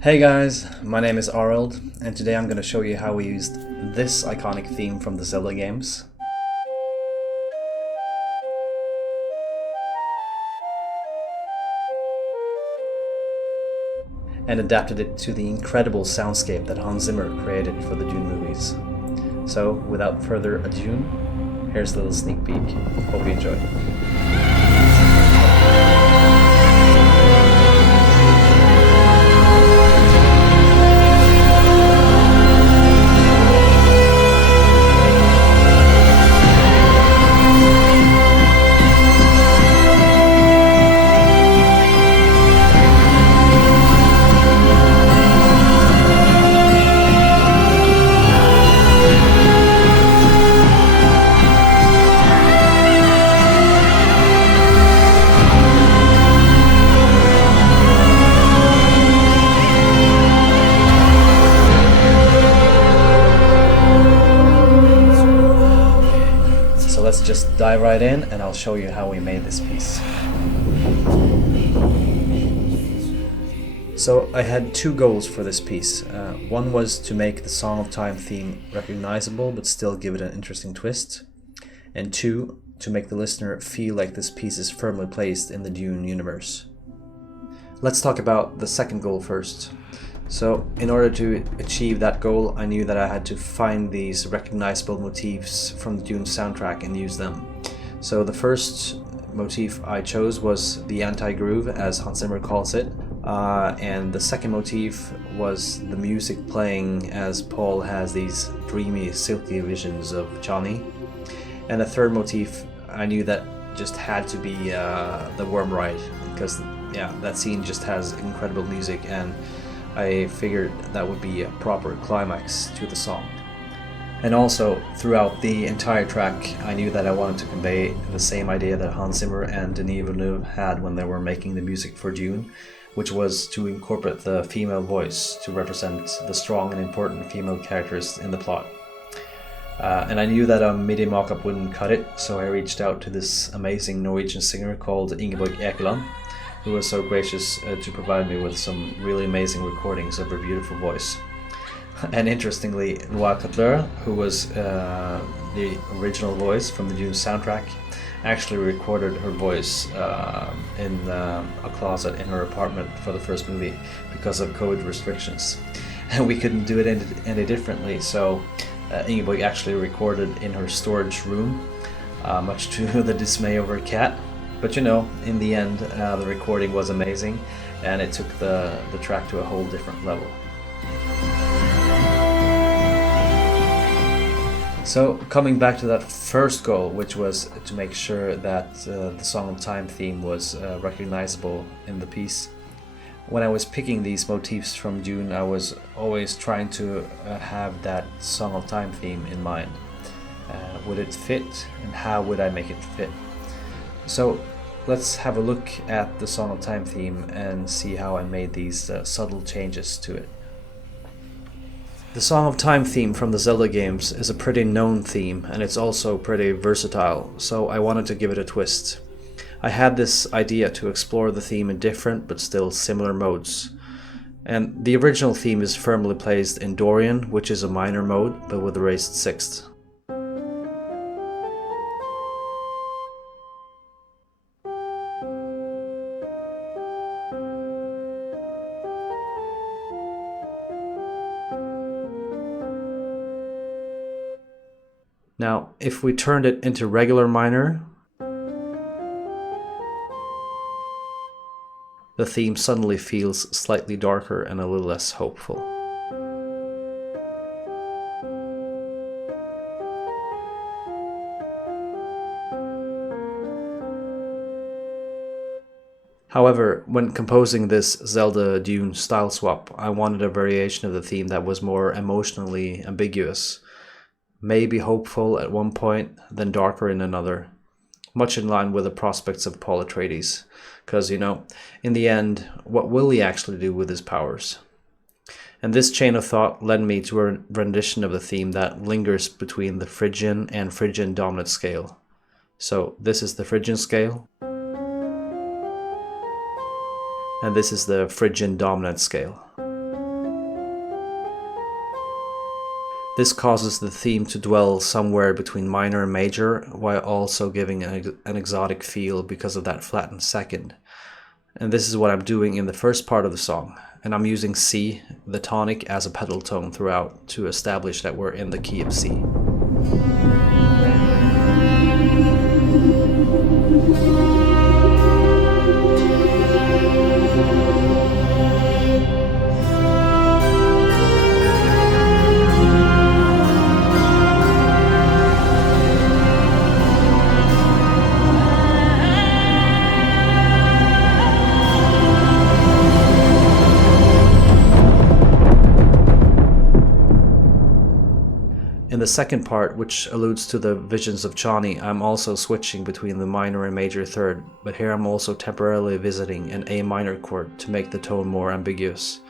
Hey guys, my name is Arnold, and today I'm going to show you how we used this iconic theme from the Zelda games and adapted it to the incredible soundscape that Hans Zimmer created for the Dune movies. So, without further ado, here's a little sneak peek. Hope you enjoy. So let's just dive right in and I'll show you how we made this piece. So I had two goals for this piece. One was to make the Song of Time theme recognizable but still give it an interesting twist. And two, to make the listener feel like this piece is firmly placed in the Dune universe. Let's talk about the second goal first. So in order to achieve that goal, I knew that I had to find these recognizable motifs from the Dune soundtrack and use them. So the first motif I chose was the anti-groove, as Hans Zimmer calls it, and the second motif was the music playing as Paul has these dreamy, silky visions of Johnny. And the third motif I knew that just had to be the worm ride, because that scene just has incredible music, and I figured that would be a proper climax to the song. And also, throughout the entire track, I knew that I wanted to convey the same idea that Hans Zimmer and Denis Villeneuve had when they were making the music for Dune, which was to incorporate the female voice to represent the strong and important female characters in the plot. And I knew that a MIDI mockup wouldn't cut it, so I reached out to this amazing Norwegian singer called Ingeborg Ekeland, who was so gracious to provide me with some really amazing recordings of her beautiful voice. And interestingly, Noah Cutler, who was the original voice from the Dune soundtrack, actually recorded her voice in a closet in her apartment for the first movie because of COVID restrictions. And we couldn't do it any differently, so Ingeborg actually recorded in her storage room, much to the dismay of her cat. But you know, in the end, the recording was amazing, and it took the track to a whole different level. So, coming back to that first goal, which was to make sure that the Song of Time theme was recognizable in the piece. When I was picking these motifs from Dune, I was always trying to have that Song of Time theme in mind. Would it fit, and how would I make it fit? So let's have a look at the Song of Time theme and see how I made these subtle changes to it. The Song of Time theme from the Zelda games is a pretty known theme, and it's also pretty versatile, so I wanted to give it a twist. I had this idea to explore the theme in different but still similar modes. And the original theme is firmly placed in Dorian, which is a minor mode but with a raised sixth. Now, if we turned it into regular minor, the theme suddenly feels slightly darker and a little less hopeful. However, when composing this Zelda Dune style swap, I wanted a variation of the theme that was more emotionally ambiguous. Maybe hopeful at one point, then darker in another. Much in line with the prospects of Paul Atreides. Because, you know, in the end, what will he actually do with his powers? And this chain of thought led me to a rendition of the theme that lingers between the Phrygian and Phrygian dominant scale. So this is the Phrygian scale, and this is the Phrygian dominant scale. This causes the theme to dwell somewhere between minor and major, while also giving an exotic feel because of that flattened second. And this is what I'm doing in the first part of the song. And I'm using C, the tonic, as a pedal tone throughout to establish that we're in the key of C. In the second part, which alludes to the visions of Chani, I'm also switching between the minor and major third, but here I'm also temporarily visiting an A minor chord to make the tone more ambiguous,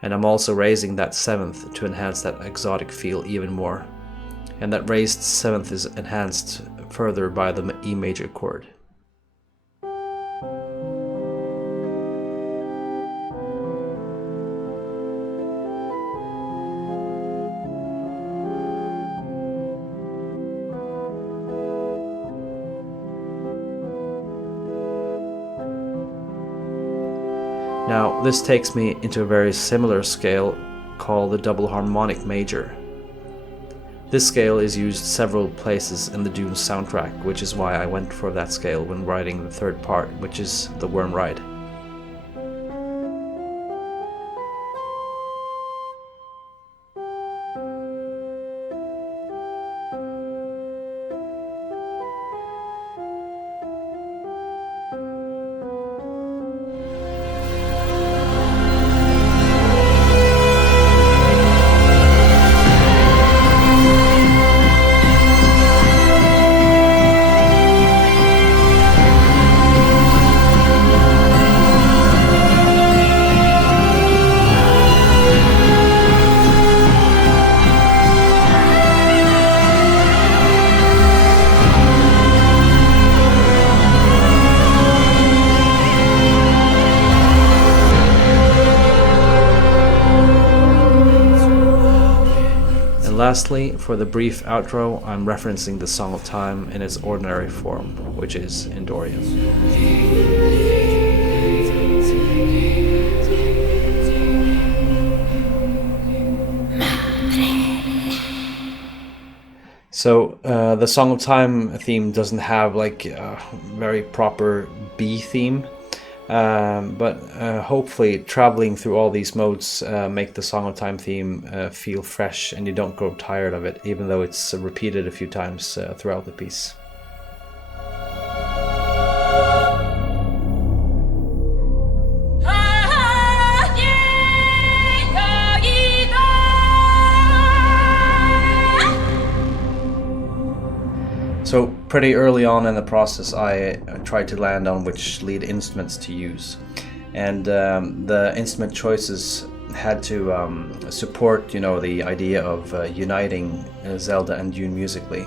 and I'm also raising that seventh to enhance that exotic feel even more, and that raised seventh is enhanced further by the E major chord. Now, this takes me into a very similar scale called the double harmonic major. This scale is used several places in the Dune soundtrack, which is why I went for that scale when writing the third part, which is the Worm Ride. Lastly, for the brief outro, I'm referencing the Song of Time in its ordinary form, which is in Dorian. So the Song of Time theme doesn't have like a very proper B theme. But hopefully traveling through all these modes make the Song of Time theme feel fresh and you don't grow tired of it, even though it's repeated a few times throughout the piece. So pretty early on in the process I tried to land on which lead instruments to use, and the instrument choices had to support, you know, the idea of uniting Zelda and Dune musically.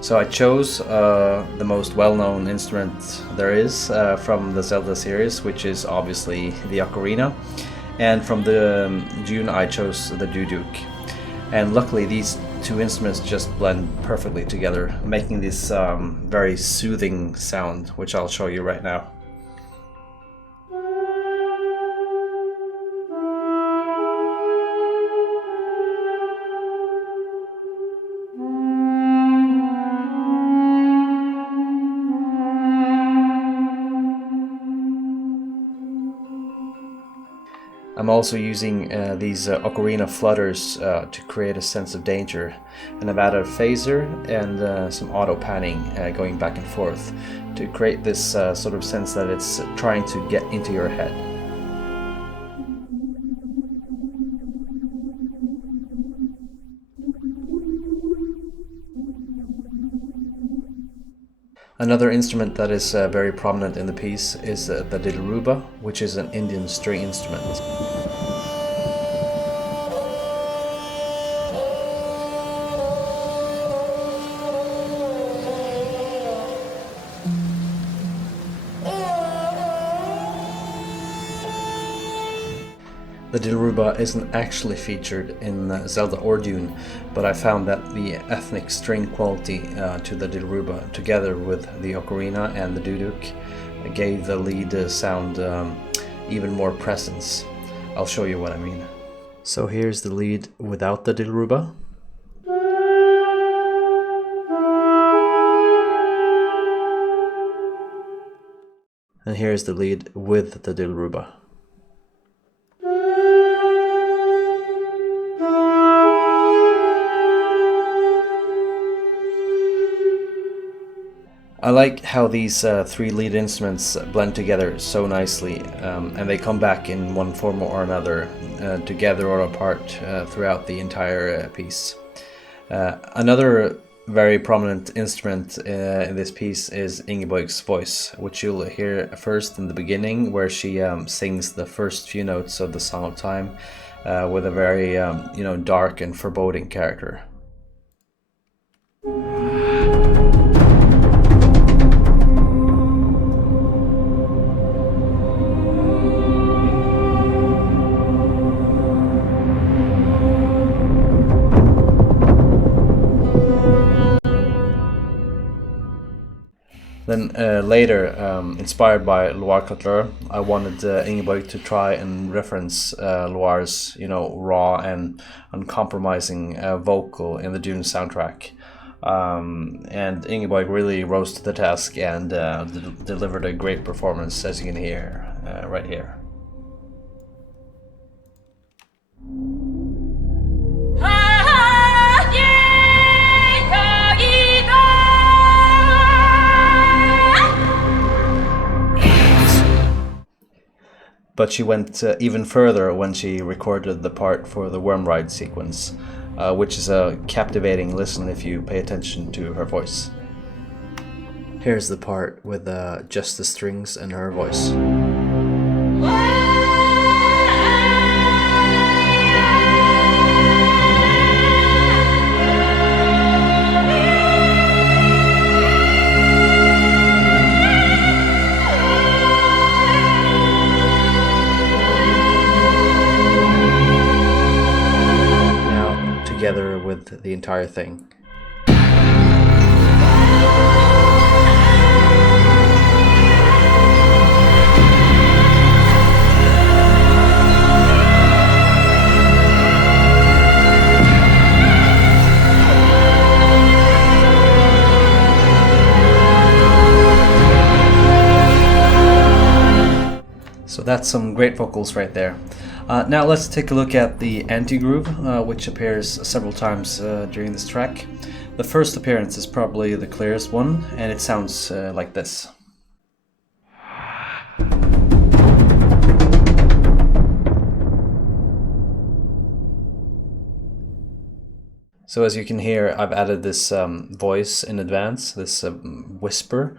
So I chose the most well-known instrument there is from the Zelda series, which is obviously the ocarina, and from the Dune I chose the duduk. And luckily these two instruments just blend perfectly together, making this very soothing sound, which I'll show you right now. I'm also using these ocarina flutters to create a sense of danger, and I've added a phaser and some auto panning going back and forth to create this sort of sense that it's trying to get into your head. Another instrument that is very prominent in the piece is the dilruba, which is an Indian string instrument. The Dilruba isn't actually featured in Zelda or Dune, but I found that the ethnic string quality to the Dilruba, together with the ocarina and the duduk, gave the lead sound even more presence. I'll show you what I mean. So here's the lead without the Dilruba. And here's the lead with the Dilruba. I like how these three lead instruments blend together so nicely, and they come back in one form or another, together or apart, throughout the entire piece. Another very prominent instrument in this piece is Ingeborg's voice, which you'll hear first in the beginning, where she sings the first few notes of the Song of Time with a very dark and foreboding character. Then later, inspired by Loire Cutler, I wanted Ingeborg to try and reference Loire's, raw and uncompromising vocal in the Dune soundtrack. And Ingeborg really rose to the task and delivered a great performance, as you can hear right here. But she went even further when she recorded the part for the Worm Ride sequence, which is a captivating listen if you pay attention to her voice. Here's the part with just the strings and her voice. Together with the entire thing. So that's some great vocals right there. Now let's take a look at the anti-groove, which appears several times during this track. The first appearance is probably the clearest one, and it sounds like this. So as you can hear, I've added this voice in advance, this whisper,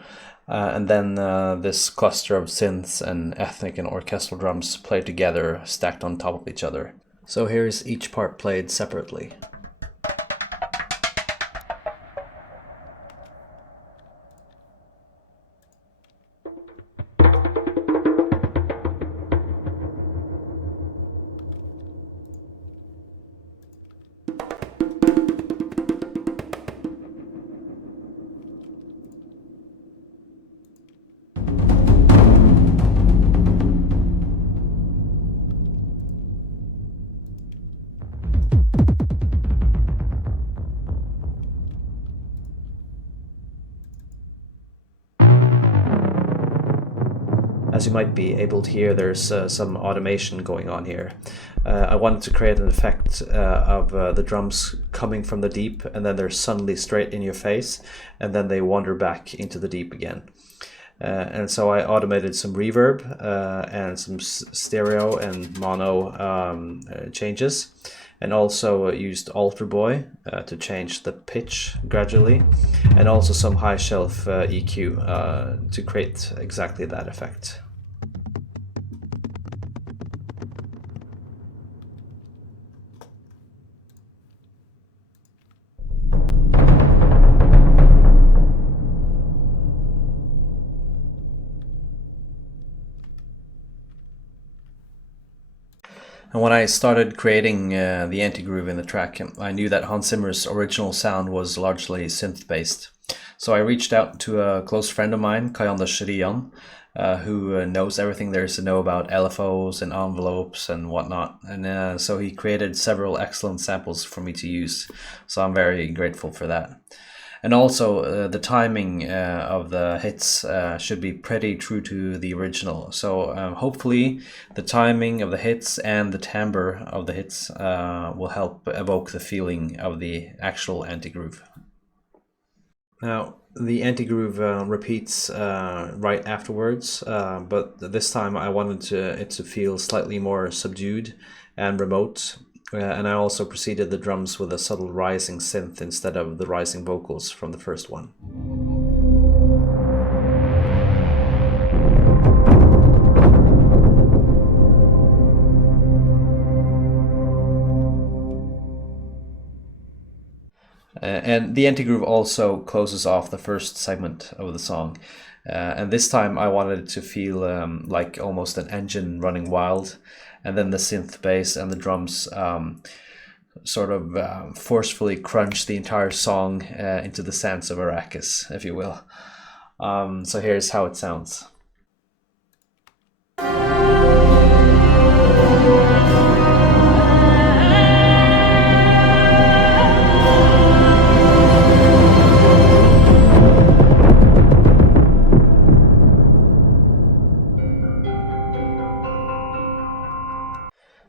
and then this cluster of synths and ethnic and orchestral drums played together, stacked on top of each other. So here's each part played separately. As you might be able to hear, there's some automation going on here. I wanted to create an effect of the drums coming from the deep, and then they're suddenly straight in your face, and then they wander back into the deep again. And so I automated some reverb and some stereo and mono changes, and also used Alter Boy to change the pitch gradually, and also some high shelf EQ to create exactly that effect. And When I started creating the anti-groove in the track, I knew that Hans Zimmer's original sound was largely synth-based. So I reached out to a close friend of mine, Kayanda Shiriyan, who knows everything there is to know about LFOs and envelopes and whatnot. And so he created several excellent samples for me to use. So I'm very grateful for that. And also, the timing of the hits should be pretty true to the original. So hopefully the timing of the hits and the timbre of the hits will help evoke the feeling of the actual anti-groove. Now, the anti-groove repeats right afterwards, but this time I wanted it to feel slightly more subdued and remote. And I also preceded the drums with a subtle rising synth instead of the rising vocals from the first one. And the anti-groove also closes off the first segment of the song. And this time I wanted it to feel like almost an engine running wild. And then the synth bass and the drums sort of forcefully crunch the entire song into the sands of Arrakis, if you will. So here's how it sounds.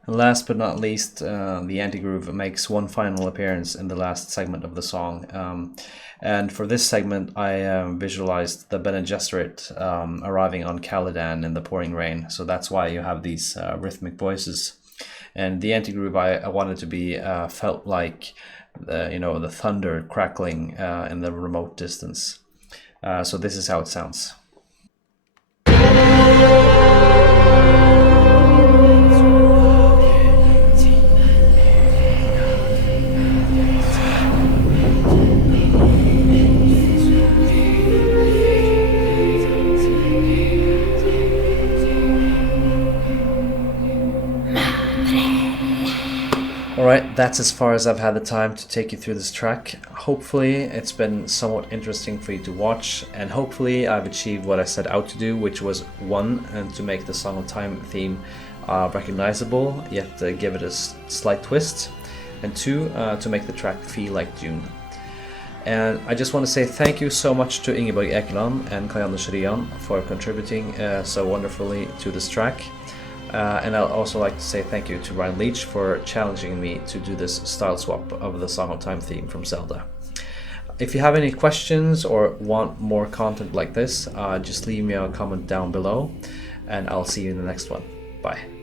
And last but not least, the anti-groove makes one final appearance in the last segment of the song. And for this segment, I visualized the Bene Gesserit arriving on Caladan in the pouring rain. So that's why you have these rhythmic voices. And the anti-groove I wanted to be felt like the thunder crackling in the remote distance. So this is how it sounds. Alright, that's as far as I've had the time to take you through this track. Hopefully it's been somewhat interesting for you to watch, and hopefully I've achieved what I set out to do, which was 1, and to make the Song of Time theme recognizable, yet give it a slight twist, and 2, to make the track feel like Dune. And I just want to say thank you so much to Ingeborg Ekeland and Kayanda Shiriyan for contributing so wonderfully to this track. And I'd also like to say thank you to Ryan Leach for challenging me to do this style swap of the Song of Time theme from Zelda. If you have any questions or want more content like this, just leave me a comment down below, and I'll see you in the next one. Bye.